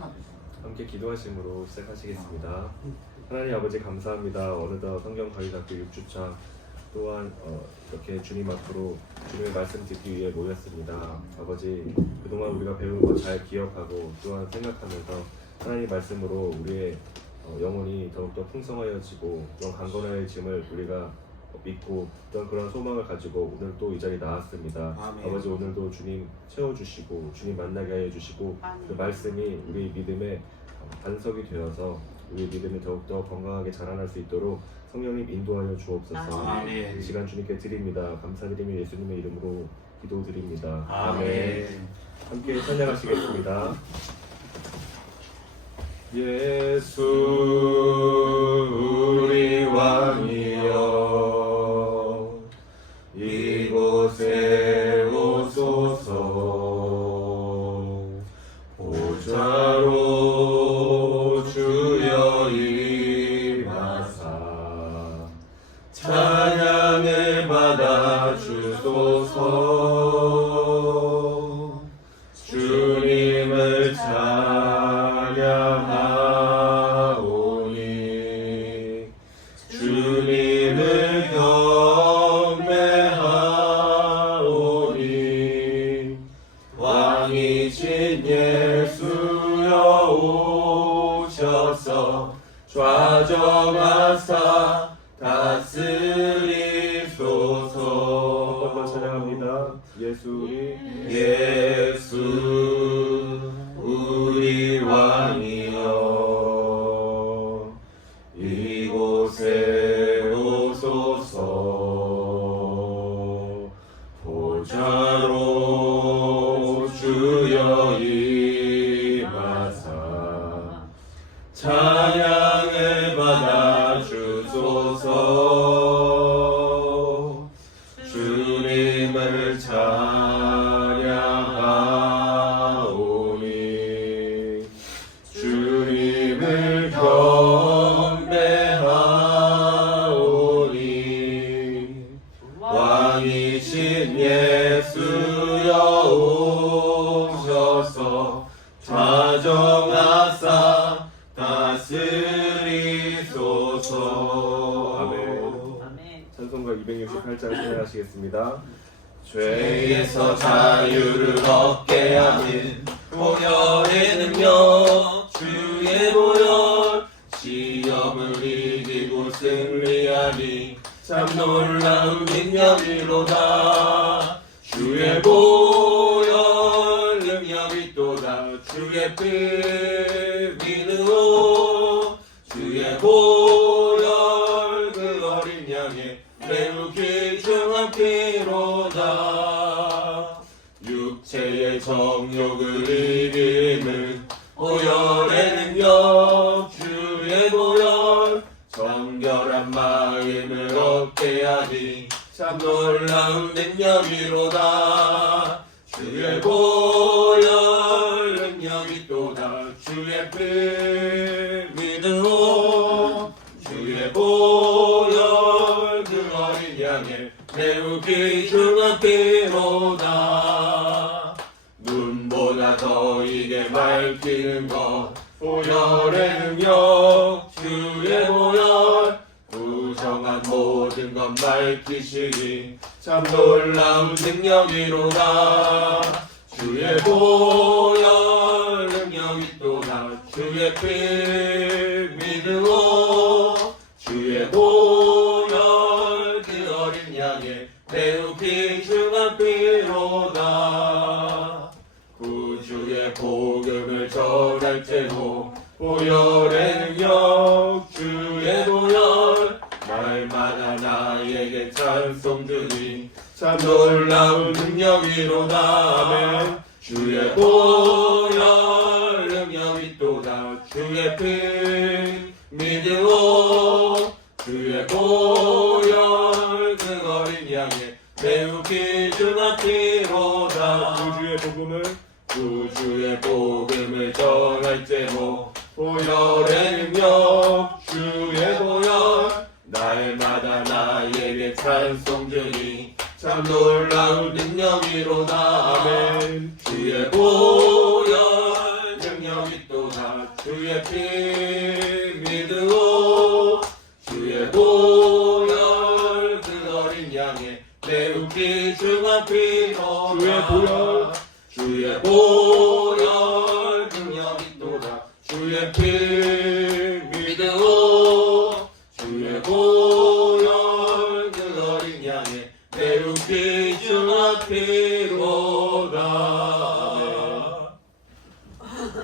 함께 기도하심으로 시작하시겠습니다. 하나님 아버지 감사합니다. 어느덧 성경 가이드학교 6주차 또한 이렇게 주님 앞으로 주님의 말씀 듣기 위해 모였습니다. 아버지 그동안 우리가 배운 것 잘 기억하고 또한 생각하면서 하나님 말씀으로 우리의 영혼이 더욱더 풍성하여지고 또한 강건하여짐을 우리가 믿고 또한 그런 소망을 가지고 오늘 또 이 자리에 나왔습니다. 아멘. 아버지 오늘도 주님 채워주시고 주님 만나게 하여 주시고 그 말씀이 우리 믿음의 반석이 되어서 우리 믿음이 더욱더 건강하게 자라날 수 있도록 성령님 인도하여 주옵소서. 아멘. 이 시간 주님께 드립니다. 감사드리며 예수님의 이름으로 기도드립니다. 아멘. 함께 찬양하시겠습니다. 예수 우리 왕이여 이곳에 오소서 보좌로 주여 임하사 찬양을 받아 주소서 주님을 찬양하오니 주님을 경배하오니 왕이신 예수여 오셔서 좌정하사 다스리소서. 한번 찬양합니다. 예수 우리 왕이여 이곳에 오소서 보좌로 주여 임하사 찬양을 받아 주소서 주님을 찬양하오니 주님을 경배하오니 왕이신 예수여 오셔서 좌정하사 다스리소서. 아멘. 찬송가 268장 찬양하시겠습니다. 죄에서 자유를 얻게 하는 보혈의 능력 주의 보혈 시험을 이기고 승리하니 참 놀라운 능력이로다. 주의 보혈 능력이 또다. 주의 피 믿으오 주의 보혈 그 어린 양의 매우 귀중한 피로다. 육체의 정욕을 이기는 보혈의 능력 주의 보혈 정결한 마음을 얻게 하니 참 놀라운 능력이로다. 주의 보혈 능력이 또다. 주의 피 믿으오 주의 보혈 그 어린 양의 매우 귀중한 피로다. 눈보다 더 이게 밝히는 것 보혈의 능력 주의 보혈 부정한 모든 것 밝히시니 참 놀라운 능력이로다. 주의 보혈 능력이 또다. 주의 피 믿으오 주의 보혈 그 어린 양의 매우 귀중한 피로다. 구주의 복음을 전할 때도 보혈의 능력 주의 보혈 날마다 나에게 찬송 주니 참 놀라운 능력이로다. 아멘. 주의 보혈 능력이 또다. 주의 피 믿으오 주의 보혈 그 어린 양의 매우 귀중한 피로다. 구주의 복음을 전할 때도 보혈의 능력 주의 보혈 날마다 나에게 찬송 주니 참 놀라운 능력이로다. 아멘. 주의 보혈 능력이 또 주의 피 믿으오 주의 보혈 그 어린 양의 매우 귀중한 피로 주의 보혈 능력이 또다 주의 피 믿으오 주의 보혈 그 어린 양의 매우 귀중한 피로다.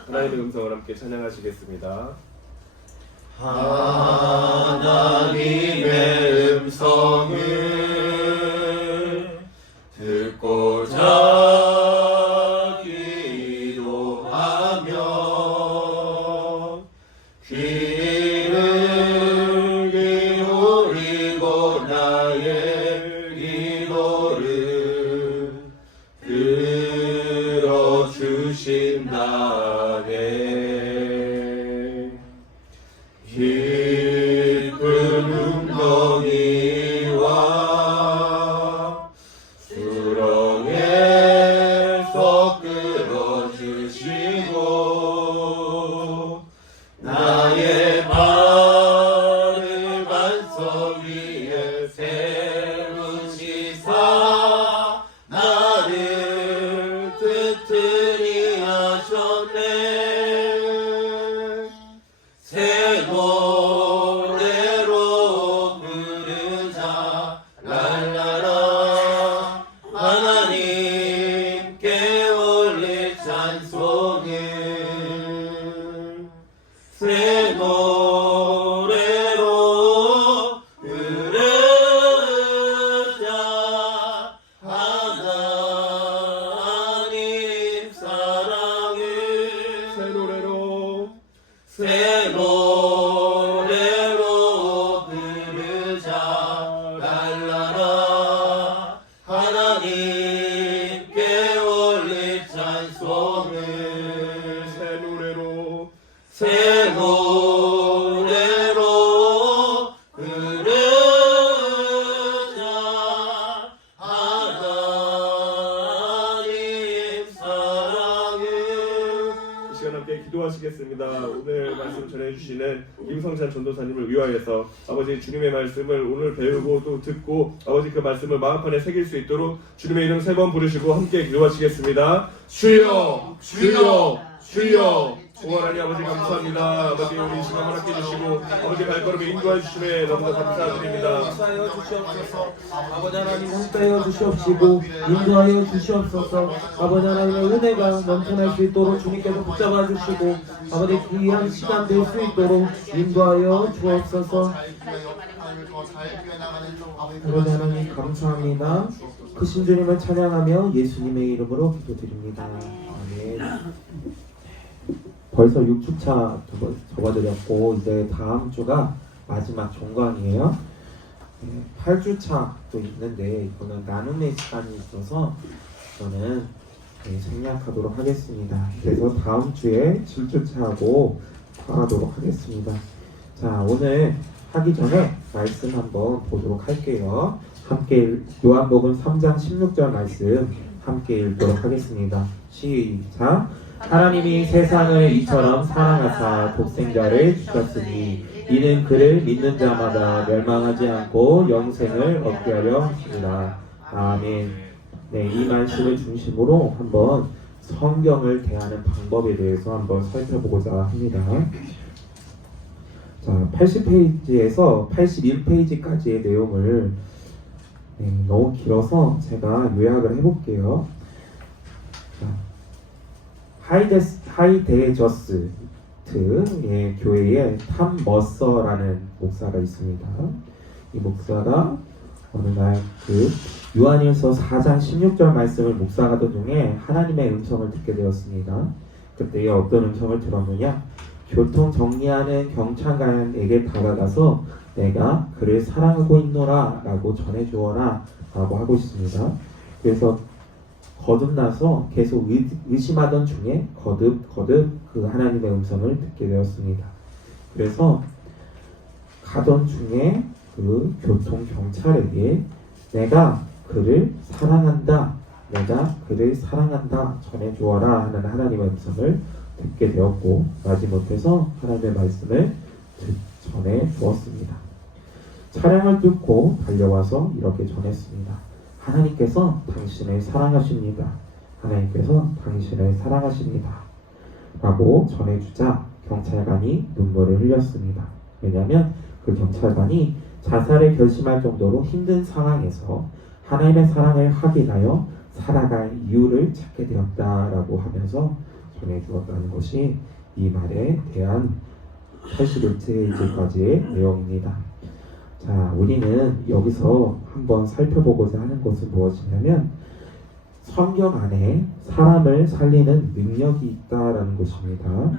하나님의 음성을 함께 찬양하시겠습니다. 하나님의 음성을 듣고자 기도하며 귀를 기울이고 나의 기도를 들어주신다네. 깊은 웅덩이와 수렁에서 끌어주시고 나의 발을 반석 위에 세우시사 나를 튼튼히 하셨네. 새 노래로 부르자 랄라라 하나님께 올릴 찬송을 새 노래로 부르자 하나님 사랑을 새 노래로 새 노래로 부르자 랄라라 하나님께 올릴 찬송을 새 노래로 부르자 하나님 사랑을. 이 시간 함께 기도하시겠습니다. 오늘 말씀 전해주시는 김성찬 전도사님을 위하여서 아버지 주님의 말씀을 오늘 배우고 또 듣고 아버지 그 말씀을 마음판에 새길 수 있도록 주님의 이름 3번 부르시고 함께 기도하시겠습니다. 주여 주여 주여. 오 하나님 아버지 감사합니다. 아버지 우리 시간 허락해 주시고 아버지 발걸음에 인도해 주심에 너무나 감사드립니다. 인도하여 주시옵소서. 아버지 하나님 함께하여 주시옵시고 인도하여 주시옵소서. 아버지 하나님의 은혜가 넘쳐날 수 있도록 주님께서 붙잡아 주시고 아버지 귀한 시간 될 수 있도록 인도하여 주옵소서. 아버지 하나님 감사합니다. 크신 주님을 찬양하며 예수님의 이름으로 기도드립니다. 아멘. 벌써 6주차 접어드렸고 이제 다음 주가 마지막 종강이에요. 8주차 또 있는데 이거는 나눔의 시간이 있어서 저는 생략하도록 하겠습니다. 그래서 다음 주에 7주차하고 하도록 하겠습니다. 자, 오늘 하기 전에 말씀 한번 보도록 할게요. 함께 요한복음 3장 16절 말씀 함께 읽도록 하겠습니다. 시작. 하나님이 세상을 이처럼 사랑하사 독생자를 주셨으니 이는 그를 믿는 자마다 멸망하지 않고 영생을 얻게 하려 하십니다. 아멘. 네, 이 말씀을 중심으로 한번 성경을 대하는 방법에 대해서 한번 살펴보고자 합니다. 자, 80페이지에서 81페이지까지의 내용을 너무 길어서 제가 요약을 해볼게요. 자, 하이데저스트 교회에 탐 머서라는 목사가 있습니다. 이 목사가 어느 날 요한일서 4장 16절 말씀을 묵상하던 중에 하나님의 음성을 듣게 되었습니다. 그때 어떤 음성을 들었느냐? 교통 정리하는 경찰관에게 다가가서 내가 그를 사랑하고 있노라 라고 전해주어라 라고 하고 있습니다. 그래서 거듭나서 계속 의심하던 중에 거듭 그 하나님의 음성을 듣게 되었습니다. 그래서 가던 중에 그 교통 경찰에게 내가 그를 사랑한다 전해주어라 하는 하나님의 음성을 듣게 되었고 마지못해서 하나님의 말씀을 전해 주었습니다. 차량을 뚫고 달려와서 이렇게 전했습니다. 하나님께서 당신을 사랑하십니다. 하나님께서 당신을 사랑하십니다. 라고 전해주자 경찰관이 눈물을 흘렸습니다. 왜냐하면 그 경찰관이 자살을 결심할 정도로 힘든 상황에서 하나님의 사랑을 확인하여 살아갈 이유를 찾게 되었다라고 하면서 전해주었다는 것이 이 말에 대한 81페이지까지의 내용입니다. 자, 우리는 여기서 한번 살펴보고자 하는 것은 무엇이냐면 성경 안에 사람을 살리는 능력이 있다라는 것입니다.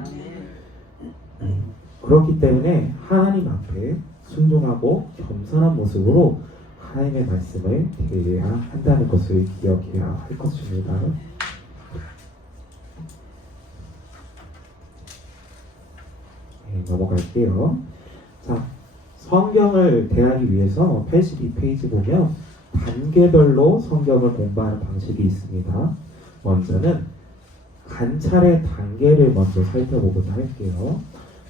그렇기 때문에 하나님 앞에 순종하고 겸손한 모습으로 하나님의 말씀을 드려야 한다는 것을 기억해야 할 것입니다. 넘어갈게요. 자, 성경을 대하기 위해서 82페이지 보면 단계별로 성경을 공부하는 방식이 있습니다. 먼저는 관찰의 단계를 먼저 살펴보고자 할게요.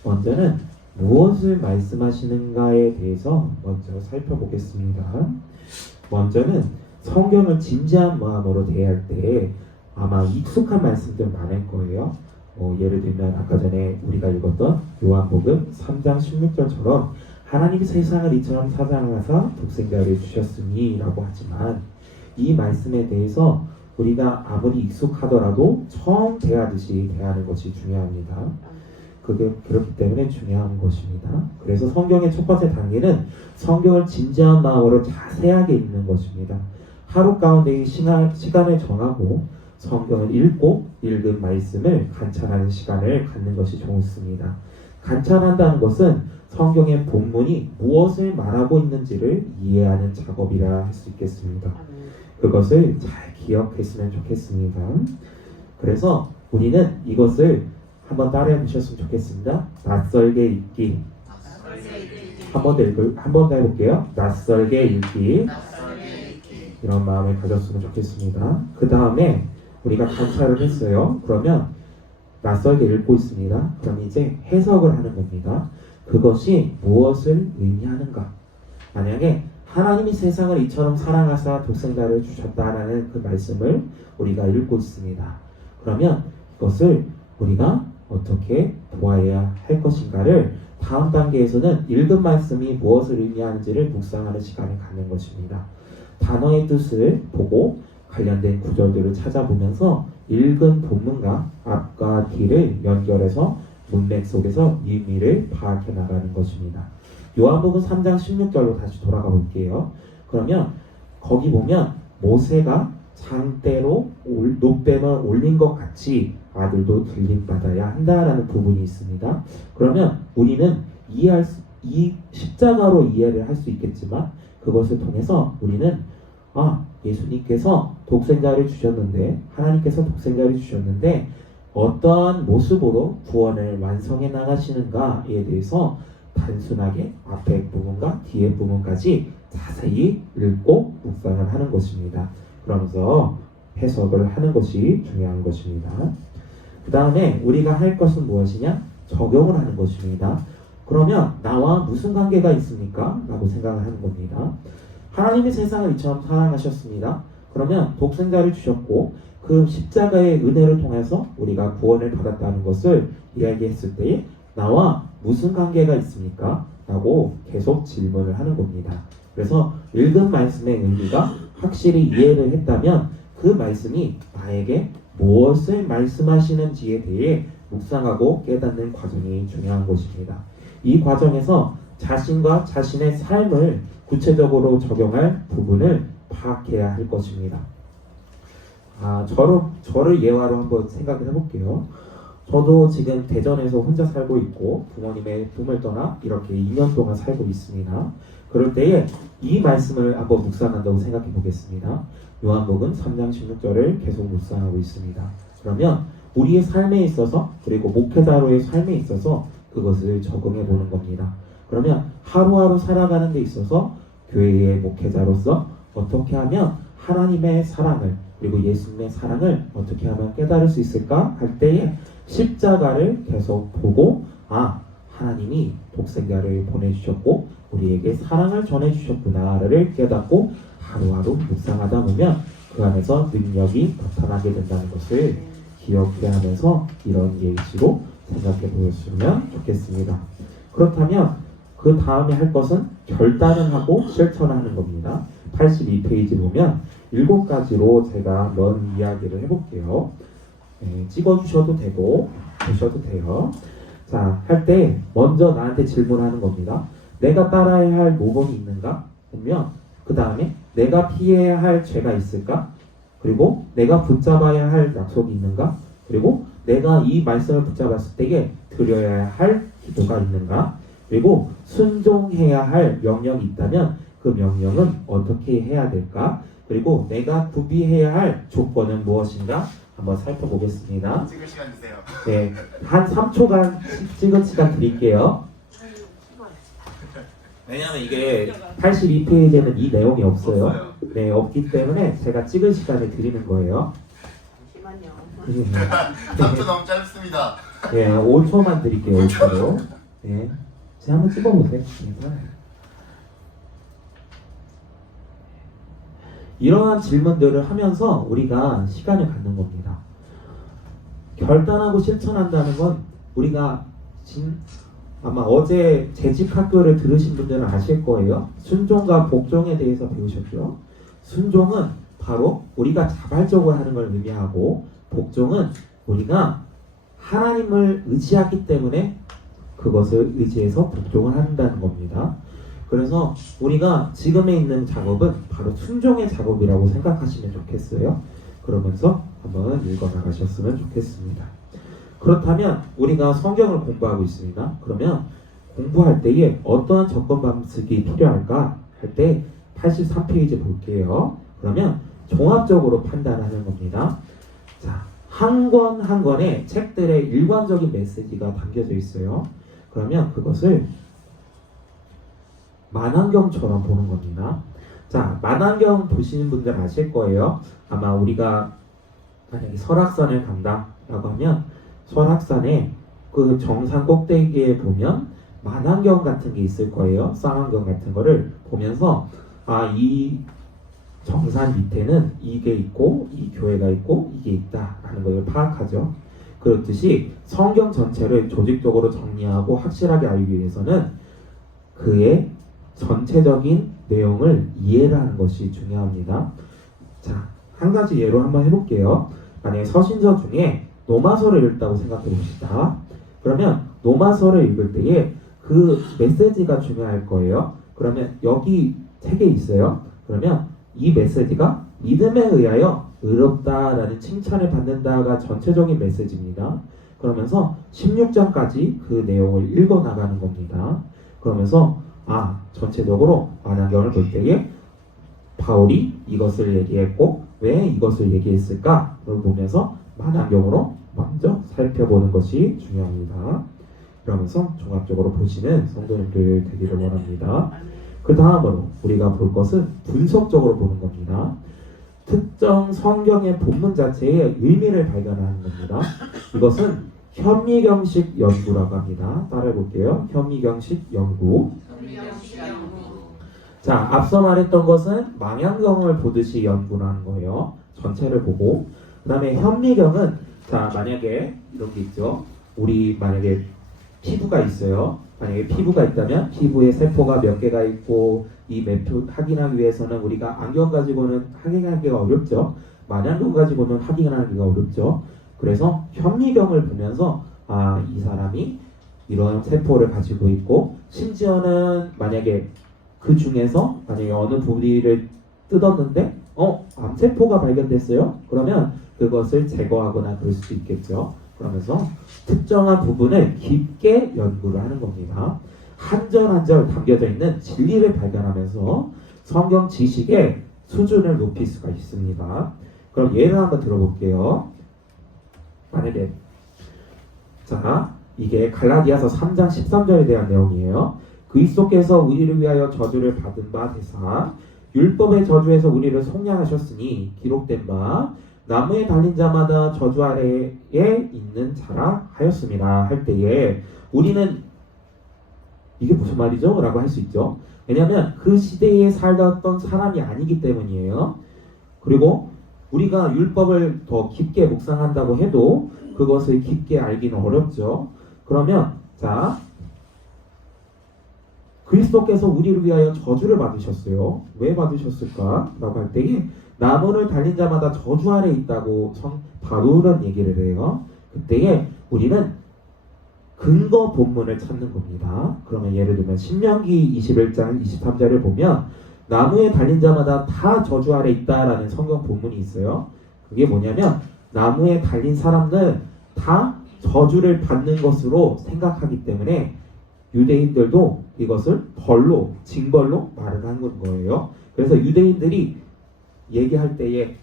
먼저는 무엇을 말씀하시는가에 대해서 먼저 살펴보겠습니다. 먼저는 성경을 진지한 마음으로 대할 때 아마 익숙한 말씀들 많을 거예요. 예를 들면 아까 전에 우리가 읽었던 요한복음 3장 16절처럼 하나님이 세상을 이처럼 사랑하사 독생자를 주셨으니 라고 하지만 이 말씀에 대해서 우리가 아무리 익숙하더라도 처음 대하듯이 대하는 것이 중요합니다. 그게 그렇기 때문에 중요한 것입니다. 그래서 성경의 첫 번째 단계는 성경을 진지한 마음으로 자세하게 읽는 것입니다. 하루 가운데의 시간을 정하고 성경을 읽고 읽은 말씀을 관찰하는 시간을 갖는 것이 좋습니다. 관찰한다는 것은 성경의 본문이 무엇을 말하고 있는지를 이해하는 작업이라 할 수 있겠습니다. 그것을 잘 기억했으면 좋겠습니다. 그래서 우리는 이것을 한번 따라해 보셨으면 좋겠습니다. 낯설게 읽기. 한 번 더 해볼게요. 낯설게 읽기. 이런 마음을 가졌으면 좋겠습니다. 그 다음에 우리가 관찰을 했어요. 그러면 낯설게 읽고 있습니다. 그럼 이제 해석을 하는 겁니다. 그것이 무엇을 의미하는가? 만약에 하나님이 세상을 이처럼 사랑하사 독생자를 주셨다라는 그 말씀을 우리가 읽고 있습니다. 그러면 이것을 우리가 어떻게 보아야 할 것인가를 다음 단계에서는 읽은 말씀이 무엇을 의미하는지를 묵상하는 시간을 갖는 것입니다. 단어의 뜻을 보고 관련된 구절들을 찾아보면서 읽은 본문과 앞과 뒤를 연결해서 문맥 속에서 의미를 파악해 나가는 것입니다. 요한복음 3장 16절로 다시 돌아가 볼게요. 그러면 거기 보면 모세가 장대로 높뱀을 올린 것 같이 아들도 들림받아야 한다라는 부분이 있습니다. 그러면 우리는 이 십자가로 이해를 할 수 있겠지만 그것을 통해서 우리는 예수님께서 독생자를 주셨는데 하나님께서 독생자를 주셨는데 어떠한 모습으로 구원을 완성해 나가시는가에 대해서 단순하게 앞에 부분과 뒤에 부분까지 자세히 읽고 묵상을 하는 것입니다. 그러면서 해석을 하는 것이 중요한 것입니다. 그 다음에 우리가 할 것은 무엇이냐? 적용을 하는 것입니다. 그러면 나와 무슨 관계가 있습니까? 라고 생각을 하는 겁니다. 하나님이 세상을 이처럼 사랑하셨습니다. 그러면 독생자를 주셨고 그 십자가의 은혜를 통해서 우리가 구원을 받았다는 것을 이야기했을 때에 나와 무슨 관계가 있습니까? 라고 계속 질문을 하는 겁니다. 그래서 읽은 말씀의 의미가 확실히 이해를 했다면 그 말씀이 나에게 무엇을 말씀하시는지에 대해 묵상하고 깨닫는 과정이 중요한 것입니다. 이 과정에서 자신과 자신의 삶을 구체적으로 적용할 부분을 파악해야 할 것입니다. 저를 예화로 한번 생각을 해볼게요. 저도 지금 대전에서 혼자 살고 있고 부모님의 품을 떠나 이렇게 2년 동안 살고 있습니다. 그럴 때에 이 말씀을 한번 묵상한다고 생각해 보겠습니다. 요한복음 3장 16절을 계속 묵상하고 있습니다. 그러면 우리의 삶에 있어서 그리고 목회자로의 삶에 있어서 그것을 적응해 보는 겁니다. 그러면 하루하루 살아가는 데 있어서 교회의 목회자로서 어떻게 하면 하나님의 사랑을 그리고 예수님의 사랑을 어떻게 하면 깨달을 수 있을까 할 때에 십자가를 계속 보고 하나님이 독생자를 보내주셨고 우리에게 사랑을 전해주셨구나를 깨닫고 하루하루 묵상하다 보면 그 안에서 능력이 나타나게 된다는 것을 기억해야 하면서 이런 예시로 생각해 보셨으면 좋겠습니다. 그렇다면 그 다음에 할 것은 결단을 하고 실천을 하는 겁니다. 82페이지 보면 7가지로 제가 한번 이야기를 해볼게요. 찍어주셔도 되고 보셔도 돼요. 자, 할 때 먼저 나한테 질문하는 겁니다. 내가 따라야 할 모범이 있는가? 아니면 그 다음에 내가 피해야 할 죄가 있을까? 그리고 내가 붙잡아야 할 약속이 있는가? 그리고 내가 이 말씀을 붙잡았을 때에 드려야 할 기도가 있는가? 그리고 순종해야 할 명령이 있다면 그 명령은 어떻게 해야 될까? 그리고 내가 구비해야 할 조건은 무엇인가? 한번 살펴보겠습니다. 찍을 시간 주세요. 네, 한 3초간 찍은 시간 드릴게요. 왜냐하면 이게 82페이지에는 이 내용이 없어요. 네, 없기 때문에 제가 찍을 시간을 드리는 거예요. 잠시만요. 3초 너무 짧습니다. 네, 5초만 드릴게요. 5초. 네, 제가 한번 찍어보세요. 괜찮아요. 이러한 질문들을 하면서 우리가 시간을 갖는 겁니다. 결단하고 실천한다는 건 우리가 아마 어제 재직학교를 들으신 분들은 아실 거예요. 순종과 복종에 대해서 배우셨죠. 순종은 바로 우리가 자발적으로 하는 걸 의미하고 복종은 우리가 하나님을 의지하기 때문에 그것을 의지해서 복종을 한다는 겁니다. 그래서 우리가 지금에 있는 작업은 바로 순종의 작업이라고 생각하시면 좋겠어요. 그러면서 한번 읽어나가셨으면 좋겠습니다. 그렇다면 우리가 성경을 공부하고 있습니다. 그러면 공부할 때에 어떠한 접근 방식이 필요할까 할 때 83페이지 볼게요. 그러면 종합적으로 판단하는 겁니다. 자, 한 권 한 권의 책들의 일관적인 메시지가 담겨져 있어요. 그러면 그것을 만환경처럼 보는 겁니다. 자, 만환경 보시는 분들 아실 거예요. 아마 우리가 만약에 설악산을 간다라고 하면 설악산에 그 정상 꼭대기에 보면 만환경 같은 게 있을 거예요. 쌍안경 같은 거를 보면서 이 정산 밑에는 이게 있고 이 교회가 있고 이게 있다라는 걸 파악하죠. 그렇듯이 성경 전체를 조직적으로 정리하고 확실하게 알기 위해서는 그의 전체적인 내용을 이해를 하는 것이 중요합니다. 자, 한 가지 예로 한번 해볼게요. 만약에 서신서 중에 노마서를 읽다고 생각해 봅시다. 그러면 노마서를 읽을 때에 그 메시지가 중요할 거예요. 그러면 여기 책에 있어요. 그러면 이 메시지가 믿음에 의하여 의롭다라는 칭찬을 받는다가 전체적인 메시지입니다. 그러면서 16장까지 그 내용을 읽어 나가는 겁니다. 그러면서 전체적으로 만환경을 볼 때에 바울이 이것을 얘기했고 왜 이것을 얘기했을까? 를 보면서 만환경으로 먼저 살펴보는 것이 중요합니다. 그러면서 종합적으로 보시는 성도님들 되기를 원합니다. 그 다음으로 우리가 볼 것은 분석적으로 보는 겁니다. 특정 성경의 본문 자체의 의미를 발견하는 겁니다. 이것은 현미경식 연구라고 합니다. 따라해 볼게요. 현미경식 연구. 자, 앞서 말했던 것은 망향경을 보듯이 연구를 하는 거예요. 전체를 보고. 그 다음에 현미경은 만약에 이런 게 있죠. 우리 만약에 피부가 있어요. 만약에 피부가 있다면 피부에 세포가 몇 개가 있고 이 매표 확인하기 위해서는 우리가 안경 가지고는 확인하기가 어렵죠. 망향경 가지고는 확인하기가 어렵죠. 그래서 현미경을 보면서 이 사람이 이런 세포를 가지고 있고 심지어는 만약에 그 중에서 만약에 어느 부위를 뜯었는데 암세포가 발견됐어요. 그러면 그것을 제거하거나 그럴 수도 있겠죠. 그러면서 특정한 부분을 깊게 연구를 하는 겁니다. 한 절 한 절 담겨져 있는 진리를 발견하면서 성경 지식의 수준을 높일 수가 있습니다. 그럼 예를 한번 들어볼게요. 만약에 이게 갈라디아서 3장 13절에 대한 내용이에요. 그리스도께서 우리를 위하여 저주를 받은 바 되사 율법의 저주에서 우리를 속량하셨으니 기록된 바 나무에 달린 자마다 저주 아래에 있는 자라 하였습니다. 할 때에 우리는 이게 무슨 말이죠? 라고 할 수 있죠. 왜냐하면 그 시대에 살았던 사람이 아니기 때문이에요. 그리고 우리가 율법을 더 깊게 묵상한다고 해도 그것을 깊게 알기는 어렵죠. 그러면 자, 그리스도께서 우리를 위하여 저주를 받으셨어요. 왜 받으셨을까? 라고 할 때에 나무를 달린 자마다 저주 아래 있다고 바울은 얘기를 해요. 그때에 우리는 근거 본문을 찾는 겁니다. 그러면 예를 들면 신명기 21장 23절을 보면 나무에 달린 자마다 다 저주 아래 있다라는 성경 본문이 있어요. 그게 뭐냐면 나무에 달린 사람은 다 저주를 받는 것으로 생각하기 때문에 유대인들도 이것을 벌로, 징벌로 말을 하는 거예요. 그래서 유대인들이 얘기할 때에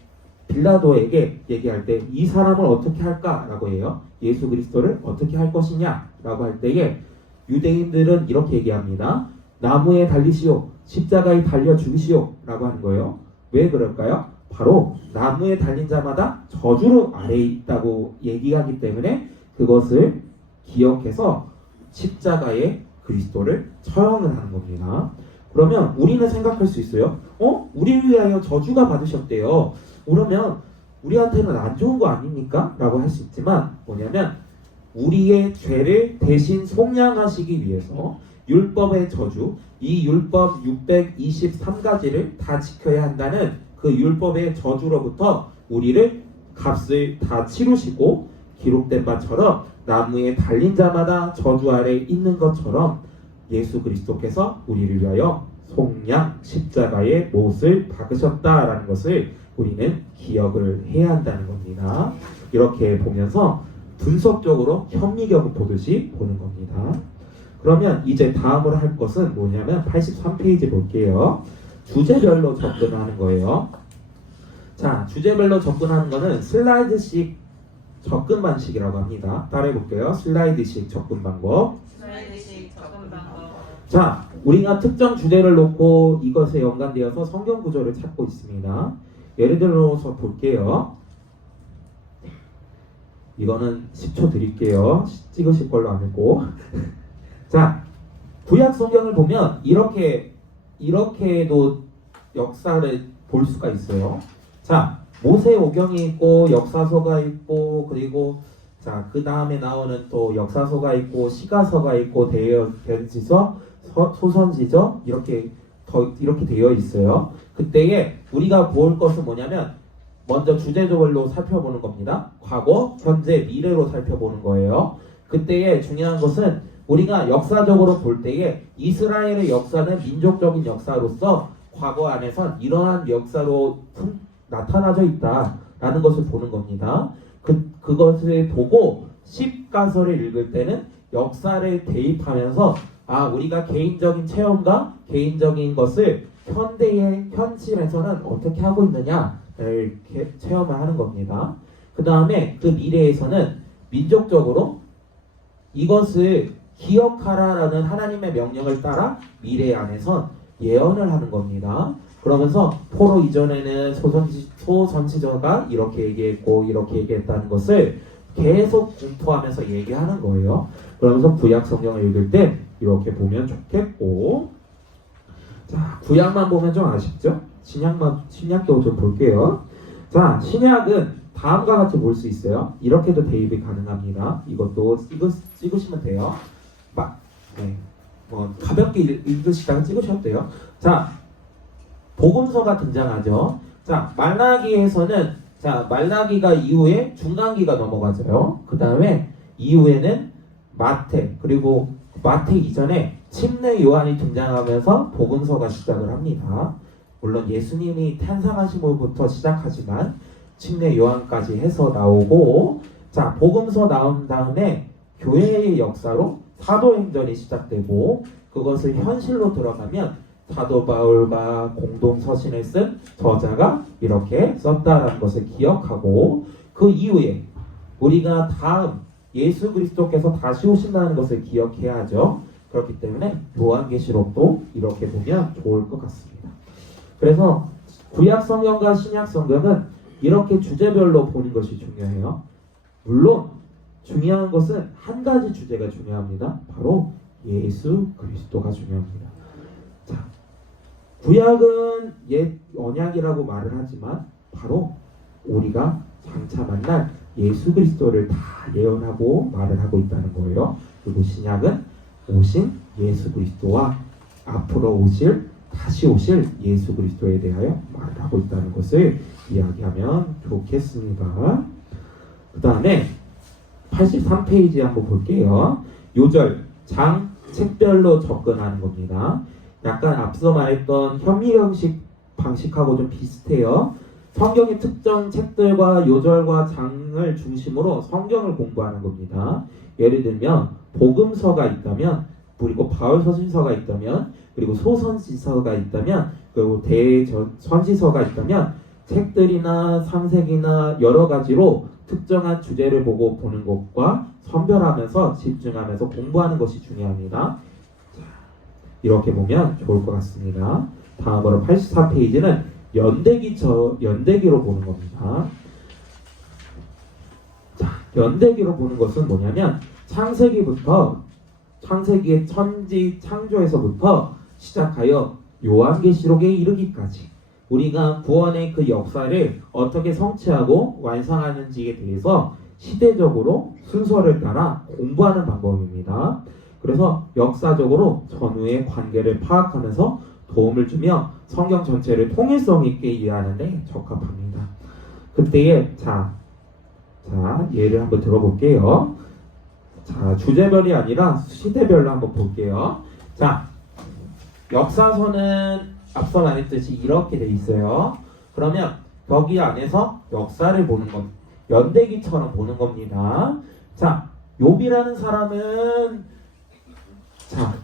빌라도에게 얘기할 때 이 사람을 어떻게 할까라고 해요. 예수 그리스도를 어떻게 할 것이냐라고 할 때에 유대인들은 이렇게 얘기합니다. 나무에 달리시오, 십자가에 달려 죽으시오 라고 하는 거예요. 왜 그럴까요? 바로 나무에 달린 자마다 저주로 아래에 있다고 얘기하기 때문에 그것을 기억해서 십자가에 그리스도를 처형을 하는 겁니다. 그러면 우리는 생각할 수 있어요. 우리를 위하여 저주가 받으셨대요. 그러면 우리한테는 안 좋은 거 아닙니까? 라고 할 수 있지만 뭐냐면 우리의 죄를 대신 속량하시기 위해서 율법의 저주, 이 율법 623가지를 다 지켜야 한다는 그 율법의 저주로부터 우리를 값을 다 치르시고 기록된 바처럼 나무에 달린 자마다 저주 아래 있는 것처럼 예수 그리스도께서 우리를 위하여 속량 십자가의 못을 박으셨다라는 것을 우리는 기억을 해야 한다는 겁니다. 이렇게 보면서 분석적으로 현미경을 보듯이 보는 겁니다. 그러면 이제 다음으로 할 것은 뭐냐면 83페이지 볼게요. 주제별로 접근하는 거예요. 자, 주제별로 접근하는 거는 슬라이드식 접근 방식이라고 합니다. 따라해 볼게요. 슬라이드식 접근 방법. 슬라이드식 접근 방법. 자, 우리가 특정 주제를 놓고 이것에 연관되어서 성경 구조를 찾고 있습니다. 예를 들어서 볼게요. 이거는 10초 드릴게요. 찍으실 걸로 아니고. 자, 구약 성경을 보면 이렇게도 역사를 볼 수가 있어요. 자, 모세오경이 있고 역사서가 있고 그리고 자, 그 다음에 나오는 또 역사서가 있고 시가서가 있고 대지서, 소선지서 이렇게 되어 있어요. 그때에 우리가 볼 것은 뭐냐면 먼저 주제별로 살펴보는 겁니다. 과거, 현재, 미래로 살펴보는 거예요. 그때에 중요한 것은 우리가 역사적으로 볼 때에 이스라엘의 역사는 민족적인 역사로서 과거 안에선 이러한 역사로 나타나져 있다라는 것을 보는 겁니다. 그것을 보고 십가서를 읽을 때는 역사를 대입하면서 우리가 개인적인 체험과 개인적인 것을 현대의 현실에서는 어떻게 하고 있느냐를 체험을 하는 겁니다. 그 다음에 그 미래에서는 민족적으로 이것을 기억하라라는 하나님의 명령을 따라 미래 안에선 예언을 하는 겁니다. 그러면서 포로 이전에는 소선지자가 이렇게 얘기했고 이렇게 얘기했다는 것을 계속 공포하면서 얘기하는 거예요. 그러면서 구약 성경을 읽을 때 이렇게 보면 좋겠고, 자, 구약만 보면 좀 아쉽죠? 신약도 좀 볼게요. 자, 신약은 다음과 같이 볼 수 있어요. 이렇게도 대입이 가능합니다. 이것도 찍으시면 돼요. 가볍게 읽으시다가 찍으셔도 돼요. 자, 복음서가 등장하죠. 자, 말라기에서는 말라기가 이후에 중간기가 넘어가죠. 그 다음에 이후에는 마태, 그리고 마태 이전에 침례 요한이 등장하면서 복음서가 시작을 합니다. 물론 예수님이 탄생하심부터 시작하지만 침례 요한까지 해서 나오고, 자, 복음서 나온 다음에 교회의 역사로 사도행전이 시작되고, 그것을 현실로 들어가면 사도 바울과 공동 서신을 쓴 저자가 이렇게 썼다라는 것을 기억하고, 그 이후에 우리가 다음 예수 그리스도께서 다시 오신다는 것을 기억해야 하죠. 그렇기 때문에 요한계시록도 이렇게 보면 좋을 것 같습니다. 그래서 구약 성경과 신약 성경은 이렇게 주제별로 보는 것이 중요해요. 물론 중요한 것은 한 가지 주제가 중요합니다. 바로 예수 그리스도가 중요합니다. 자, 구약은 옛 언약이라고 말을 하지만 바로 우리가 장차 만날 예수 그리스도를 다 예언하고 말을 하고 있다는 거예요. 그리고 신약은 오신 예수 그리스도와 앞으로 다시 오실 예수 그리스도에 대하여 말을 하고 있다는 것을 이야기하면 좋겠습니다. 그 다음에 83페이지 한번 볼게요. 요절, 장, 책별로 접근하는 겁니다. 약간 앞서 말했던 현미 형식 방식하고 좀 비슷해요. 성경의 특정 책들과 요절과 장을 중심으로 성경을 공부하는 겁니다. 예를 들면 복음서가 있다면, 그리고 바울서신서가 있다면, 그리고 소선지서가 있다면, 그리고 대선지서가 있다면 책들이나 상색이나 여러 가지로 특정한 주제를 보고 보는 것과 선별하면서 집중하면서 공부하는 것이 중요합니다. 자, 이렇게 보면 좋을 것 같습니다. 다음으로 84페이지는 연대기로 보는 겁니다. 자, 연대기로 보는 것은 뭐냐면 창세기의 천지 창조에서부터 시작하여 요한계시록에 이르기까지 우리가 구원의 그 역사를 어떻게 성취하고 완성하는지에 대해서 시대적으로 순서를 따라 공부하는 방법입니다. 그래서 역사적으로 전후의 관계를 파악하면서 도움을 주며 성경 전체를 통일성 있게 이해하는 데 적합합니다. 그때에 자 예를 한번 들어볼게요. 자, 주제별이 아니라 시대별로 한번 볼게요. 자, 역사서는 앞서 말했듯이 이렇게 돼 있어요. 그러면 거기 안에서 역사를 보는 것, 연대기처럼 보는 겁니다. 자, 욥이라는 사람은 자,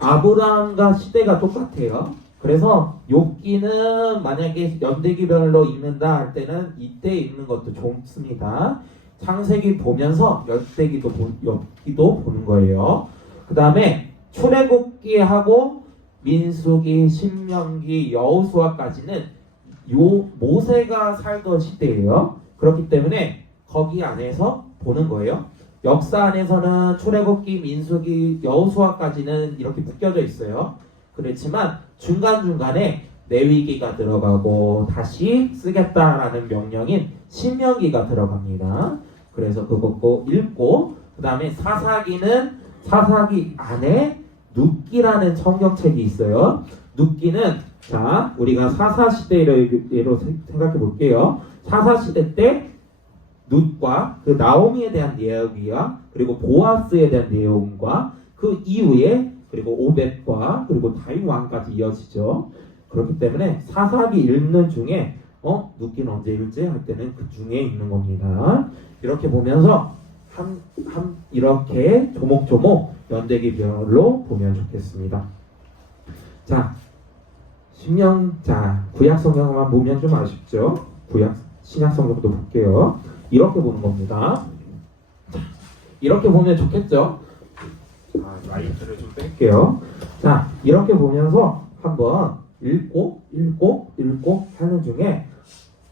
아브라함과 시대가 똑같아요. 그래서 욥기는 만약에 연대기별로 읽는다 할 때는 이때 읽는 것도 좋습니다. 창세기 보면서 욥기도 보는 거예요. 그 다음에 출애굽기하고 민수기, 신명기, 여호수아까지는 모세가 살던 시대예요. 그렇기 때문에 거기 안에서 보는 거예요. 역사 안에서는 출애굽기, 민수기, 여호수아까지는 이렇게 묶여져 있어요. 그렇지만 중간중간에 레위기가 들어가고 다시 쓰겠다라는 명령인 신명기가 들어갑니다. 그래서 그것도 읽고, 그 다음에 사사기 안에 눕기라는 성경책이 있어요. 눕기는 자, 우리가 사사시대로 생각해 볼게요. 사사시대 때 룻과 그 나오미에 대한 이야기와 그리고 보아스에 대한 내용과 그 이후에 그리고 오벳과 그리고 다윗 왕까지 이어지죠. 그렇기 때문에 사사기 읽는 중에 눕기는 언제 읽지 할 때는 그 중에 읽는 겁니다. 이렇게 보면서 이렇게 조목조목 연대기별로 보면 좋겠습니다. 자, 구약 성경만 보면 좀 아쉽죠? 신약 성경도 볼게요. 이렇게 보는 겁니다. 자, 이렇게 보면 좋겠죠? 자, 라이트를 좀 뺄게요. 자, 이렇게 보면서 한번 읽고 하는 중에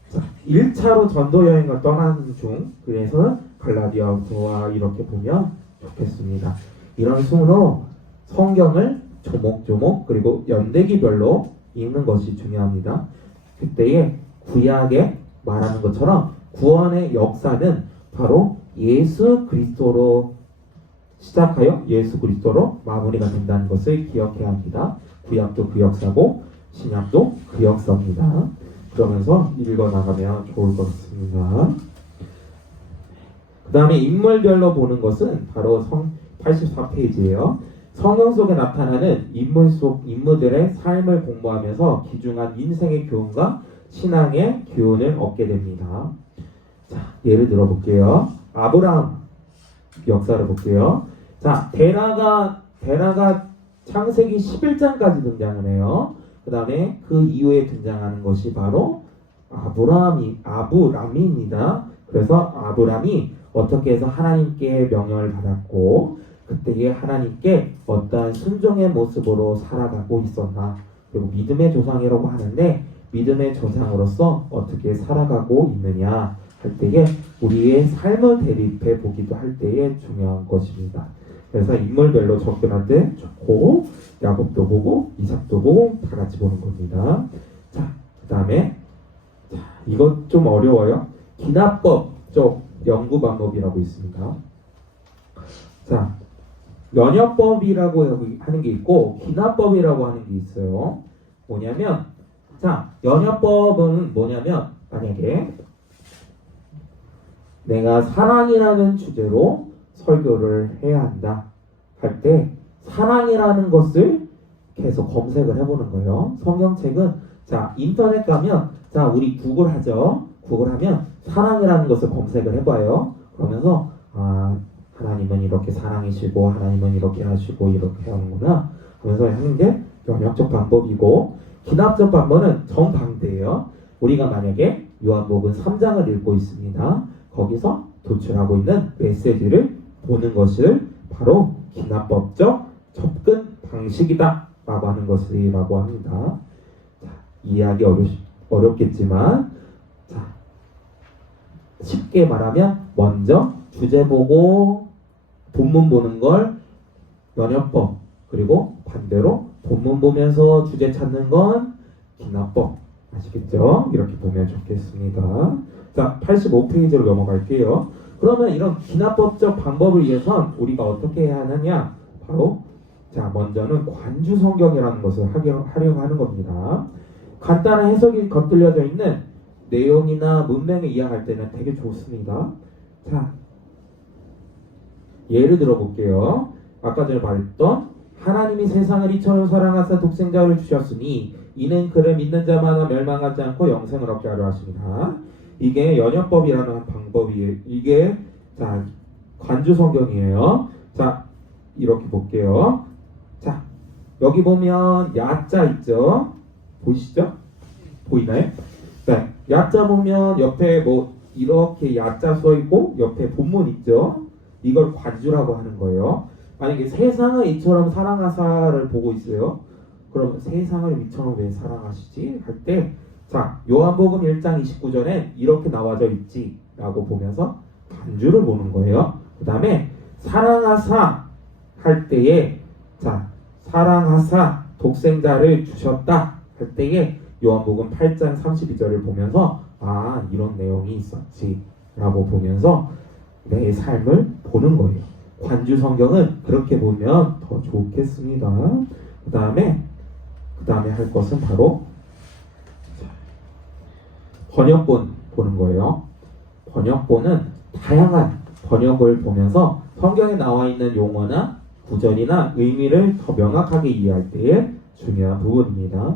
자, 1차로 전도 여행을 떠나는 중, 그래서 갈라디아서와 이렇게 보면 좋겠습니다. 이런 순으로 성경을 조목조목 그리고 연대기별로 읽는 것이 중요합니다. 그때에 구약에 말하는 것처럼 구원의 역사는 바로 예수 그리스도로 시작하여 예수 그리스도로 마무리가 된다는 것을 기억해야 합니다. 구약도 그 역사고 신약도 그 역사입니다. 그러면서 읽어나가면 좋을 것 같습니다. 그 다음에 인물별로 보는 것은 바로 84페이지예요. 성경 속에 나타나는 인물들의 삶을 공부하면서 귀중한 인생의 교훈과 신앙의 교훈을 얻게 됩니다. 자, 예를 들어 볼게요. 아브라함 역사를 볼게요. 자, 데라가 창세기 11장까지 등장을 해요. 그 다음에 그 이후에 등장하는 것이 바로 아브람입니다. 그래서 아브람이 어떻게 해서 하나님께 명령을 받았고 그때에 하나님께 어떠한 순종의 모습으로 살아가고 있었나, 그리고 믿음의 조상이라고 하는데 믿음의 조상으로서 어떻게 살아가고 있느냐 할 때에 우리의 삶을 대립해 보기도 할 때에 중요한 것입니다. 그래서 인물별로 접근할 때 좋고 야곱도 보고 이삭도 보고 다 같이 보는 겁니다. 자, 그 다음에 이것 좀 어려워요. 기납법 쪽 연구 방법이라고 있습니다. 자, 연협법이라고 하는 게 있고 기납법이라고 하는 게 있어요. 뭐냐면 자, 연협법은 뭐냐면 만약에 내가 사랑이라는 주제로 설교를 해야 한다 할 때 사랑이라는 것을 계속 검색을 해보는 거예요. 성경책은 자 인터넷 가면 자 우리 구글 하죠. 구글 하면 사랑이라는 것을 검색을 해봐요. 그러면서 아 하나님은 이렇게 사랑이시고 하나님은 이렇게 하시고 이렇게 하는구나 하면서 하는 게 연역적 방법이고 기납적 방법은 정반대예요. 우리가 만약에 요한복음 3장을 읽고 있습니다. 거기서 도출하고 있는 메시지를 보는 것을 바로 기납법적 접근 방식이다 라고 하는 것이라고 합니다. 자, 이해하기 어렵겠지만 자, 쉽게 말하면 먼저 주제 보고 본문 보는 걸 연협법, 그리고 반대로 본문 보면서 주제 찾는 건 기납법. 아시겠죠? 이렇게 보면 좋겠습니다. 자, 85페이지로 넘어갈게요. 그러면 이런 기납법적 방법을 위해선 우리가 어떻게 해야 하느냐? 바로 자, 먼저는 관주 성경이라는 것을 활용하는 겁니다. 간단한 해석이 겉들여져 있는 내용이나 문맥을 이해할 때는 되게 좋습니다. 자, 예를 들어 볼게요. 아까 전에 말했던 하나님이 세상을 이처럼 사랑하사 독생자를 주셨으니 이는 그를 믿는 자마다 멸망하지 않고 영생을 얻게 하려 하십니다. 이게 연협법이라는 방법이에요. 이게 자 관주 성경이에요. 자 이렇게 볼게요. 자 여기 보면 야자 있죠? 보이시죠? 보이나요? 네, 야자 보면 옆에 뭐 이렇게 야자 써 있고 옆에 본문 있죠? 이걸 관주라고 하는 거예요. 만약에 세상을 이처럼 사랑하사를 보고 있어요. 그럼 세상을 이처럼 왜 사랑하시지? 할 때 자 요한복음 1장 29절에 이렇게 나와져 있지 라고 보면서 관주를 보는 거예요. 그 다음에 사랑하사 할 때에 자 사랑하사 독생자를 주셨다 할 때에 요한복음 8장 32절을 보면서 아 이런 내용이 있었지 라고 보면서 내 삶을 보는 거예요. 관주 성경은 그렇게 보면 더 좋겠습니다. 그 다음에 할 것은 바로 번역본 보는 거예요. 번역본은 다양한 번역을 보면서 성경에 나와 있는 용어나 구절이나 의미를 더 명확하게 이해할 때에 중요한 부분입니다.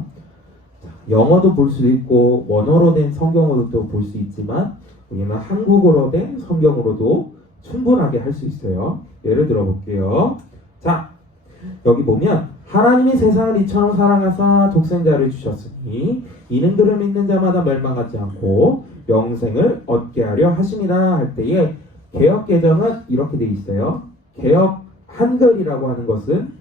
영어도 볼 수 있고 원어로 된 성경으로도 볼 수 있지만 우리는 한국어로 된 성경으로도 충분하게 할 수 있어요. 예를 들어 볼게요. 자, 여기 보면 하나님이 세상을 이처럼 사랑하사 독생자를 주셨으니 이는 그를 믿는 자마다 멸망하지 않고 영생을 얻게 하려 하심이라 할 때에 개역 개정은 이렇게 돼 있어요. 개역 한글이라고 하는 것은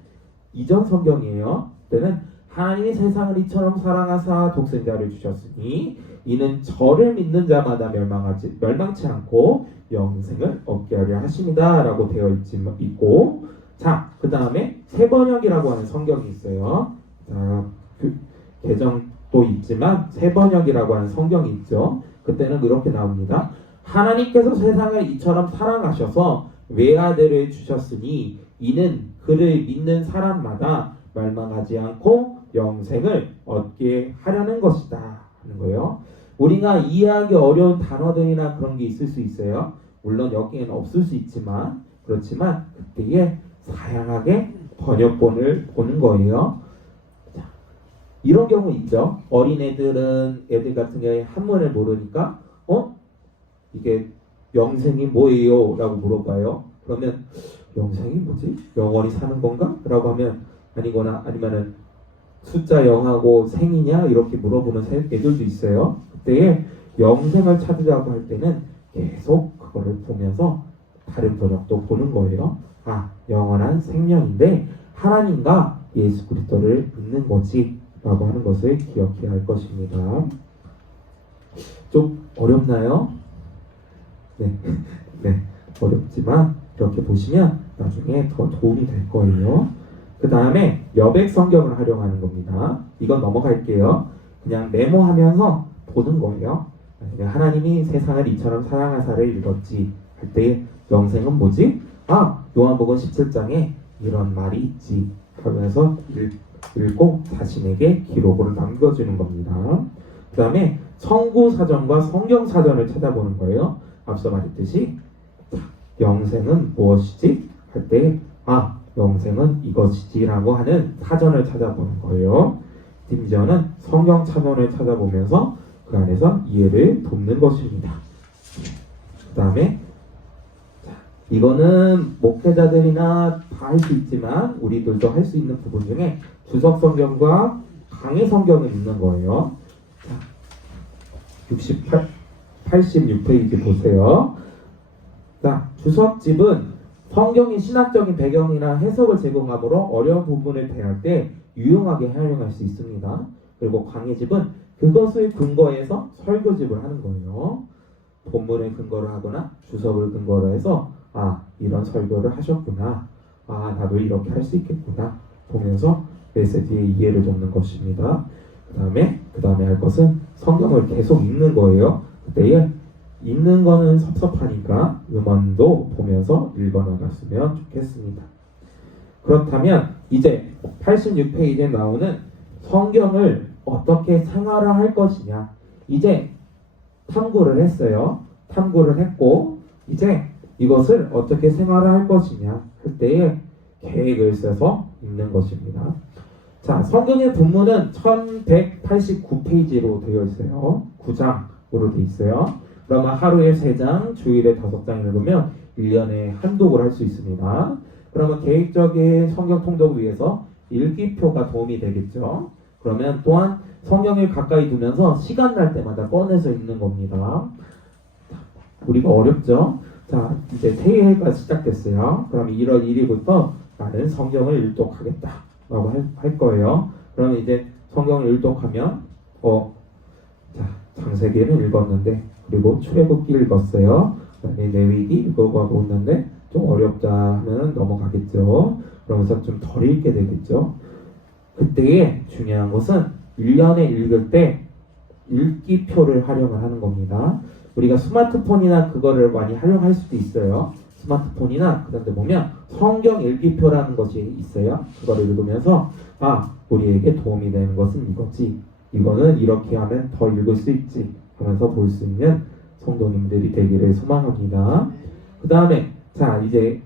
이전 성경이에요. 때는 하나님이 세상을 이처럼 사랑하사 독생자를 주셨으니 이는 저를 믿는 자마다 멸망치 않고 영생을 얻게 하려 하십니다 라고 되어 있고 자, 그 다음에 새번역이라고 하는 성경이 있어요. 자, 그 개정도 있지만 새번역이라고 하는 성경이 있죠. 그때는 이렇게 나옵니다. 하나님께서 세상을 이처럼 사랑하셔서 외아들을 주셨으니 이는 그를 믿는 사람마다 멸망하지 않고 영생을 얻게 하려는 것이다 하는 거예요. 우리가 이해하기 어려운 단어들이나 그런 게 있을 수 있어요. 물론 여기에는 없을 수 있지만 그렇지만 그때에 다양하게 번역본을 보는 거예요. 자, 이런 경우 있죠. 어린애들은 애들 같은 경우에 한문을 모르니까 이게 영생이 뭐예요? 라고 물어봐요. 그러면 영생이 뭐지? 영원히 사는 건가? 라고 하면 아니면은 숫자 0하고 생이냐? 이렇게 물어보는 애들도 있어요. 그때에 영생을 찾으려고 할 때는 계속 그거를 보면서 다른 번역도 보는 거예요. 아, 영원한 생명인데 하나님과 예수 그리스도를 믿는 거지 라고 하는 것을 기억해야 할 것입니다. 좀 어렵나요? 네, 네, 어렵지만 이렇게 보시면 나중에 더 도움이 될 거예요. 그 다음에 여백 성경을 활용하는 겁니다. 이건 넘어갈게요. 그냥 메모하면서 보는 거예요. 하나님이 세상을 이처럼 사랑하사를 읽었지 할 때 영생은 뭐지? 아, 요한복음 17장에 이런 말이 있지 하면서 읽고 자신에게 기록으로 남겨주는 겁니다. 그 다음에 성구사전과 성경사전을 찾아보는 거예요. 앞서 말했듯이 영생은 무엇이지? 할 때 아, 영생은 이것이지 라고 하는 사전을 찾아보는 거예요. 심지어는 성경 사전을 찾아보면서 그 안에서 이해를 돕는 것입니다. 그 다음에 이거는 목회자들이나 다 할 수 있지만 우리들도 할 수 있는 부분 중에 주석 성경과 강해 성경을 읽는 거예요. 86페이지 보세요. 자, 주석집은 성경의 신학적인 배경이나 해석을 제공하므로 어려운 부분을 대할 때 유용하게 활용할 수 있습니다. 그리고 강해집은 그것을 근거해서 설교집을 하는 거예요. 본문을 근거로 하거나 주석을 근거로 해서 아, 이런 설교를 하셨구나. 아, 나도 이렇게 할 수 있겠구나. 보면서 메시지의 이해를 돕는 것입니다. 그 다음에 할 것은 성경을 계속 읽는 거예요. 그때에 읽는 거는 섭섭하니까 음원도 보면서 읽어나갔으면 좋겠습니다. 그렇다면 이제 86페이지에 나오는 성경을 어떻게 생활화할 것이냐. 이제 탐구를 했어요. 탐구를 했고 이제 이것을 어떻게 생활화할 것이냐 할 때에 계획을 써서 읽는 것입니다. 자, 성경의 본문은 1189페이지로 되어 있어요. 9장으로 되어 있어요. 그러면 하루에 3장, 주일에 5장 읽으면 1년에 한 독을 할 수 있습니다. 그러면 계획적인 성경 통독을 위해서 일기표가 도움이 되겠죠. 그러면 또한 성경을 가까이 두면서 시간 날 때마다 꺼내서 읽는 겁니다. 우리가 어렵죠? 자, 이제 새해가 시작됐어요. 그럼 1월 1일부터 나는 성경을 일독하겠다 라고 할 거예요. 그러면 이제 성경을 일독하면 자, 창세기를 읽었는데 그리고 출애굽기 읽었어요. 그다음에 레위기 읽어가고 있는데 좀 어렵다 하면 넘어가겠죠. 그러면서 좀 덜 읽게 되겠죠. 그때에 중요한 것은 1년에 읽을 때 읽기표를 활용을 하는 겁니다. 우리가 스마트폰이나 그거를 많이 활용할 수도 있어요. 스마트폰이나 그런 데 보면 성경 읽기표라는 것이 있어요. 그거를 읽으면서 아, 우리에게 도움이 되는 것은 이거지. 이거는 이렇게 하면 더 읽을 수 있지 하면서 볼 수 있는 성도님들이 되기를 소망합니다. 그 다음에 자, 이제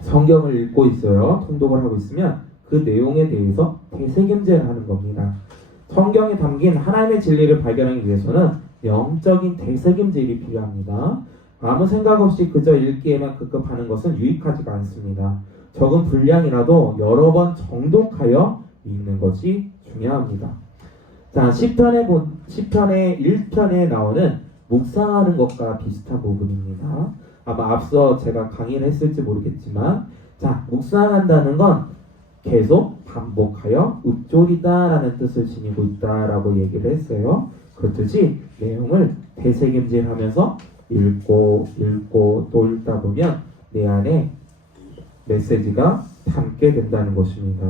성경을 읽고 있어요. 통독을 하고 있으면 그 내용에 대해서 되새김질을 하는 겁니다. 성경에 담긴 하나님의 진리를 발견하기 위해서는 영적인 되새김질이 필요합니다. 아무 생각 없이 그저 읽기에만 급급하는 것은 유익하지가 않습니다. 적은 분량이라도 여러 번 정독하여 읽는 것이 중요합니다. 자, 시편의 1편에 나오는 묵상하는 것과 비슷한 부분입니다. 아마 앞서 제가 강의를 했을지 모르겠지만 자, 묵상한다는 건 계속 반복하여 읊조리다 라는 뜻을 지니고 있다 라고 얘기를 했어요. 그렇듯이 내용을 되새김질하면서 읽고 또 읽다 보면 내 안에 메시지가 담게 된다는 것입니다.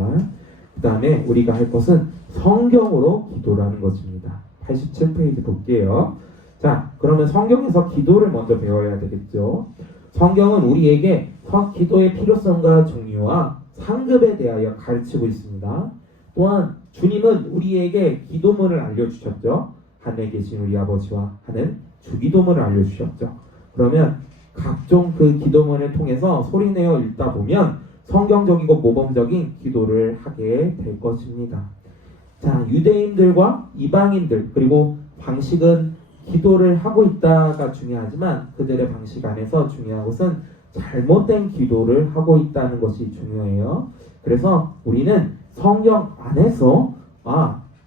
그 다음에 우리가 할 것은 성경으로 기도라는 것입니다. 87페이지 볼게요. 자, 그러면 성경에서 기도를 먼저 배워야 되겠죠. 성경은 우리에게 기도의 필요성과 종류와 상급에 대하여 가르치고 있습니다. 또한 주님은 우리에게 기도문을 알려주셨죠. 하늘에 계신 우리 아버지와 하는 주기도문을 알려주셨죠. 그러면 각종 그 기도문을 통해서 소리내어 읽다 보면 성경적이고 모범적인 기도를 하게 될 것입니다. 자, 유대인들과 이방인들 그리고 방식은 기도를 하고 있다가 중요하지만 그들의 방식 안에서 중요한 것은 잘못된 기도를 하고 있다는 것이 중요해요. 그래서 우리는 성경 안에서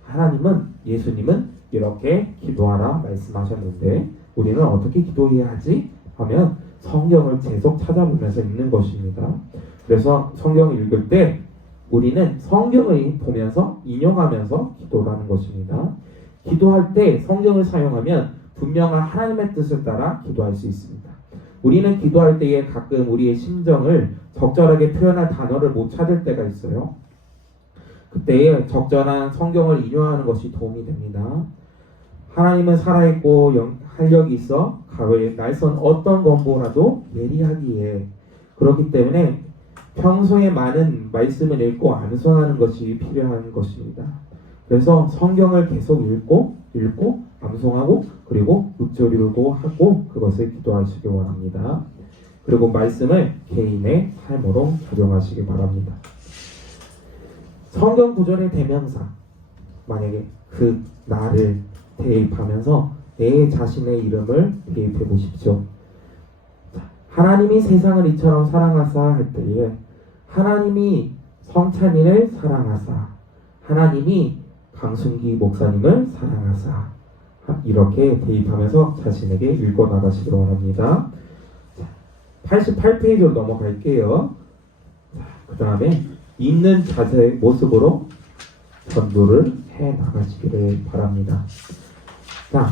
하나님은 예수님은 이렇게 기도하라 말씀하셨는데 우리는 어떻게 기도해야 하지? 하면 성경을 계속 찾아보면서 읽는 것입니다. 그래서 성경을 읽을 때 우리는 성경을 보면서 인용하면서 기도를 하는 것입니다. 기도할 때 성경을 사용하면 분명한 하나님의 뜻을 따라 기도할 수 있습니다. 우리는 기도할 때에 가끔 우리의 심정을 적절하게 표현할 단어를 못 찾을 때가 있어요. 그때에 적절한 성경을 인용하는 것이 도움이 됩니다. 하나님은 살아있고 활력이 있어 가외 날선 어떤 권보라도 예리하기에, 그렇기 때문에 평소에 많은 말씀을 읽고 암송하는 것이 필요한 것입니다. 그래서 성경을 계속 읽고 암송하고 그리고 읊조리고 하고 그것을 기도하시기 원합니다. 그리고 말씀을 개인의 삶으로 적용하시기 바랍니다. 성경 구절의 대명사, 만약에 그 나를 대입하면서 내 자신의 이름을 대입해 보십시오. 하나님이 세상을 이처럼 사랑하사 할 때에 하나님이 성찬이를 사랑하사, 하나님이 강순기 목사님을 사랑하사, 이렇게 대입하면서 자신에게 읽어 나가시기 원합니다. 88페이지로 넘어갈게요. 그 다음에 있는 자세의 모습으로 전도를 해 나가시기를 바랍니다. 자,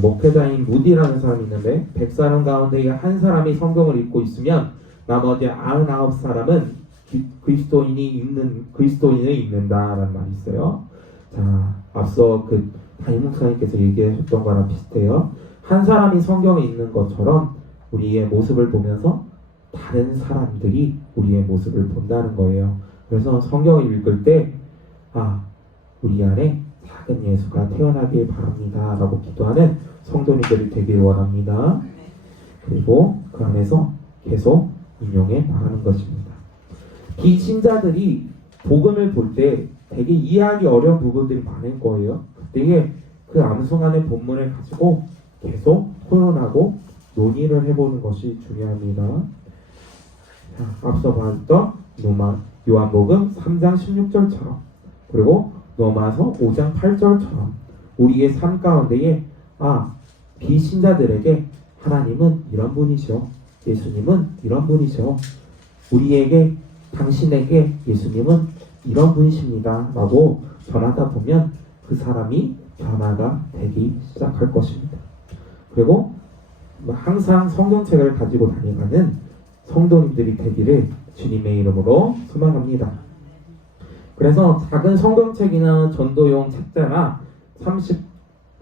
목회자인 무디라는 사람이 있는데 100사람 가운데 한 사람이 성경을 읽고 있으면 나머지 99사람은 그리스도인을 읽는다라는 말이 있어요. 자, 앞서 그 담임 목사님께서 얘기하셨던 거랑 비슷해요. 한 사람이 성경을 읽는 것처럼 우리의 모습을 보면서 다른 사람들이 우리의 모습을 본다는 거예요. 그래서 성경을 읽을 때 우리 안에 작은 예수가 태어나길 바랍니다 라고 기도하는 성도님들이 되길 원합니다. 그리고 그 안에서 계속 인용해 나가는 것입니다. 비신자들이 복음을 볼 때 되게 이해하기 어려운 부분들이 많을 거예요. 그때에 그 암송하는 본문을 가지고 계속 토론하고 논의를 해보는 것이 중요합니다. 자, 앞서 봤던 요한복음 3장 16절처럼 그리고 로마서 5장 8절처럼 우리의 삶 가운데에 비신자들에게 하나님은 이런 분이셔, 예수님은 이런 분이셔, 우리에게 당신에게 예수님은 이런 분이십니다 라고 전하다 보면 그 사람이 변화가 되기 시작할 것입니다. 그리고 항상 성경책을 가지고 다니는 성도님들이 되기를 주님의 이름으로 소망합니다. 그래서 작은 성경책이나 전도용 책자나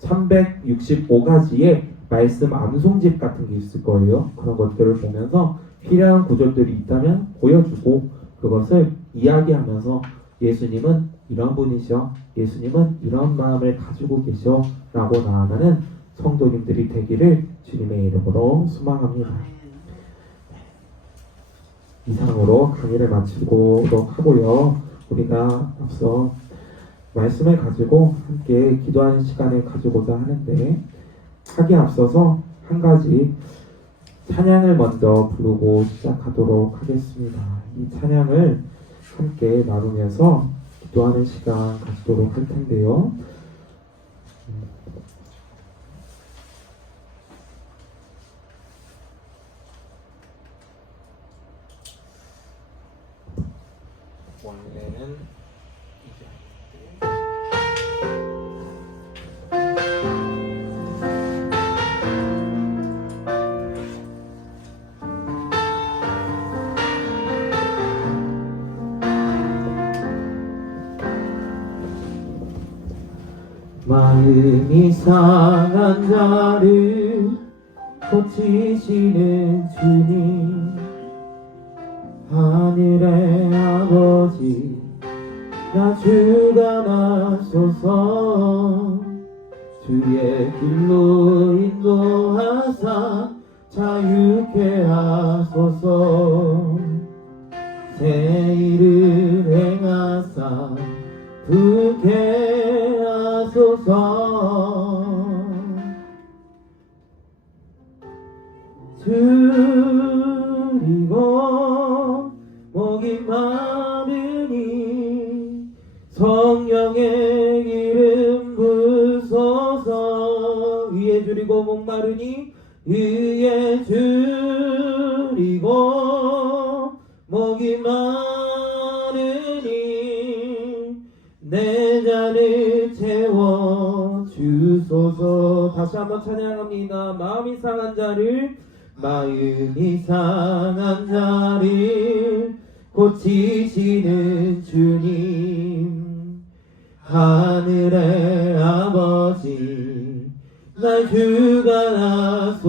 365가지의 말씀 암송집 같은 게 있을 거예요. 그런 것들을 보면서 필요한 구절들이 있다면 보여주고 그것을 이야기하면서 예수님은 이런 분이셔, 예수님은 이런 마음을 가지고 계셔 라고 나아가는 성도님들이 되기를 주님의 이름으로 소망합니다. 이상으로 강의를 마치도록 하고요. 우리가 앞서 말씀을 가지고 함께 기도하는 시간을 가지고자 하는데 하기에 앞서서 한 가지 찬양을 먼저 부르고 시작하도록 하겠습니다. 이 찬양을 함께 나누면서 기도하는 시간 가지도록 할 텐데요. 원래는 마음이 상한 자를 고치시는 주님, 하늘의 아버지 나 주관하소서. 주의 길로 인도하사 자유케 하소서. 새 일을 행하사 부게 하소서. 줄이고 목이 마르니 성령의 기름 부소서. 위에 줄이고 목 마르니 위에 줄이고 한번 찬양합니다. 마음이 상한 자를 고치시는 주님, 하늘의 아버지 날 주관하소서.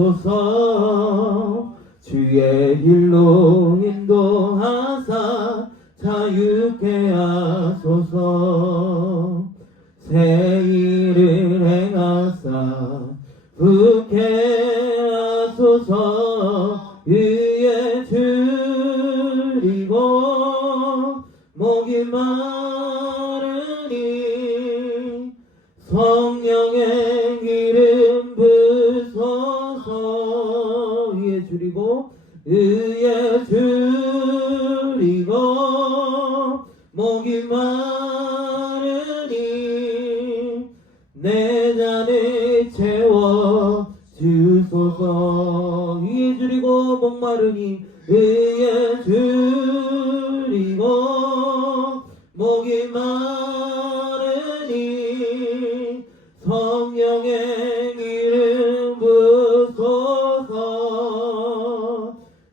주의 길로 인도하사 자유케 하소서. 새 일을 행하사 부케 하소서. 의에 줄이고 목이 마르니 성령의 기름 부소서. 의에 줄이고 의에 줄이고 목이 마르니 내 잔을 채워 주소서. 의에 줄이고 목마르니 의에 줄이고 목이 마르니 성령의 기름 부소서.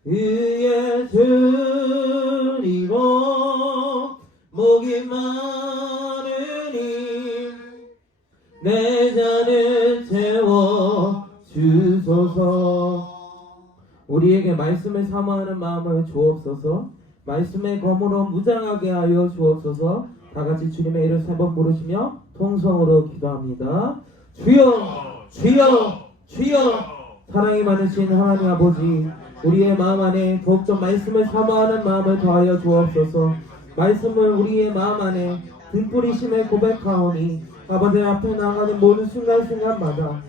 의에 줄이고 목이 마르니 내 잔을 채워 주소서. 우리에게 말씀을 사모하는 마음을 주옵소서. 말씀의 검으로 무장하게 하여 주옵소서. 다같이 주님의 이름 3번 부르시며 통성으로 기도합니다. 주여 주여 주여. 사랑이 많으신 하나님 아버지, 우리의 마음 안에 더욱더 말씀을 사모하는 마음을 더하여 주옵소서. 말씀을 우리의 마음 안에 등불이심에 고백하오니 아버지 앞에 나가는 모든 순간순간마다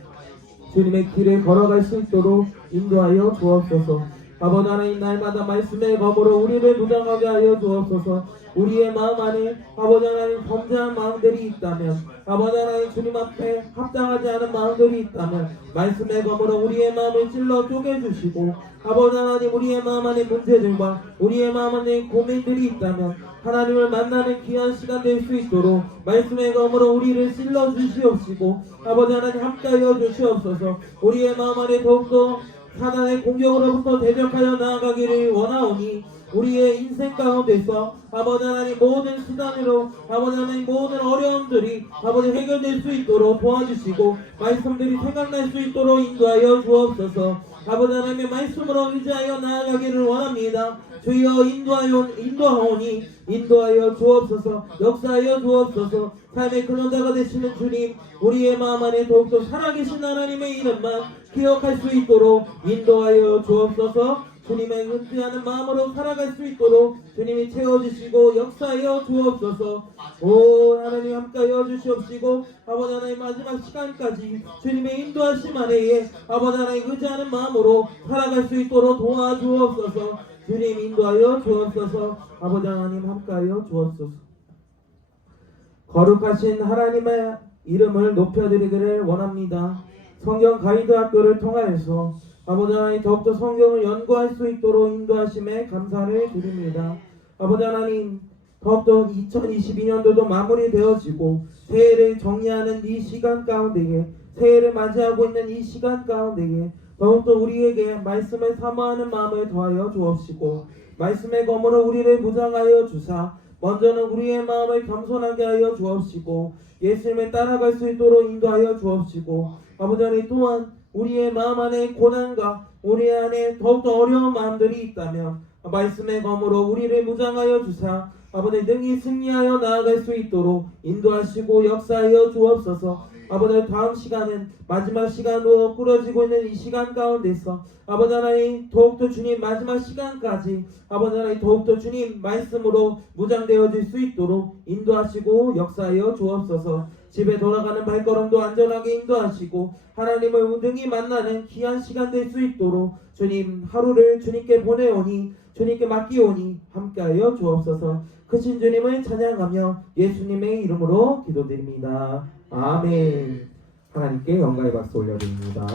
주님의 길을 걸어갈 수 있도록 인도하여 주옵소서. 아버지 하나님, 날마다 말씀의 검으로 우리를 무장하게 하여 주옵소서. 우리의 마음 안에 아버지 하나님 범죄한 마음들이 있다면, 아버지 하나님 주님 앞에 합당하지 않은 마음들이 있다면 말씀의 검으로 우리의 마음을 찔러 쪼개주시고, 아버지 하나님 우리의 마음 안에 문제들과 우리의 마음 안에 고민들이 있다면 하나님을 만나는 귀한 시간 될 수 있도록 말씀의 검으로 우리를 찔러 주시옵시고, 아버지 하나님 함께하여 주시옵소서. 우리의 마음 안에 더욱더 사단의 공격으로부터 대적하여 나아가기를 원하오니 우리의 인생 가운데서 아버지 하나님 모든 수단으로 아버지 하나님 모든 어려움들이 아버지 해결될 수 있도록 도와주시고 말씀들이 생각날 수 있도록 인도하여 주옵소서. 아버지 하나님의 말씀으로 의지하여 나아가기를 원합니다. 주여 인도하오니 인도하여 주옵소서. 역사하여 주옵소서. 삶의 근원자가 되시는 주님, 우리의 마음 안에 더욱더 살아계신 하나님의 이름만 기억할 수 있도록 인도하여 주옵소서. 주님의 은퇴하는 마음으로 살아갈 수 있도록 주님이 채워주시고 역사하여 주옵소서. 오 하나님 함께하여 주시옵시고, 아버지 하나님 마지막 시간까지 주님의 인도하심 아래에 아버지 하나님 의지하는 마음으로 살아갈 수 있도록 도와주옵소서. 주님 인도하여 주옵소서. 아버지 하나님 함께하여 주옵소서. 거룩하신 하나님의 이름을 높여드리기를 원합니다. 성경 가이드 학교를 통하여서 아버지 하나님 더욱더 성경을 연구할 수 있도록 인도하심에 감사를 드립니다. 아버지 하나님 더욱더 2022년도도 마무리되어지고 새해를 정리하는 이 시간 가운데에, 새해를 맞이하고 있는 이 시간 가운데에 더욱더 우리에게 말씀을 사모하는 마음을 더하여 주옵시고, 말씀의 검으로 우리를 무장하여 주사 먼저는 우리의 마음을 겸손하게 하여 주옵시고 예수님을 따라갈 수 있도록 인도하여 주옵시고, 아버지 하나님 또한 우리의 마음 안에 고난과 우리 안에 더욱더 어려운 마음들이 있다면 말씀의 검으로 우리를 무장하여 주사 아버지 능히 승리하여 나아갈 수 있도록 인도하시고 역사하여 주옵소서. 아버지 다음 시간은 마지막 시간으로 꾸려지고 있는 이 시간 가운데서 아버지 하나님 더욱더 주님 마지막 시간까지 아버지 하나님 더욱더 주님 말씀으로 무장되어질 수 있도록 인도하시고 역사하여 주옵소서. 집에 돌아가는 발걸음도 안전하게 인도하시고 하나님을 능히 만나는 귀한 시간 될 수 있도록 주님 하루를 주님께 보내오니 주님께 맡기오니 함께하여 주옵소서. 크신 주님을 찬양하며 예수님의 이름으로 기도드립니다. 아멘. 하나님께 영광의 박수 올려드립니다.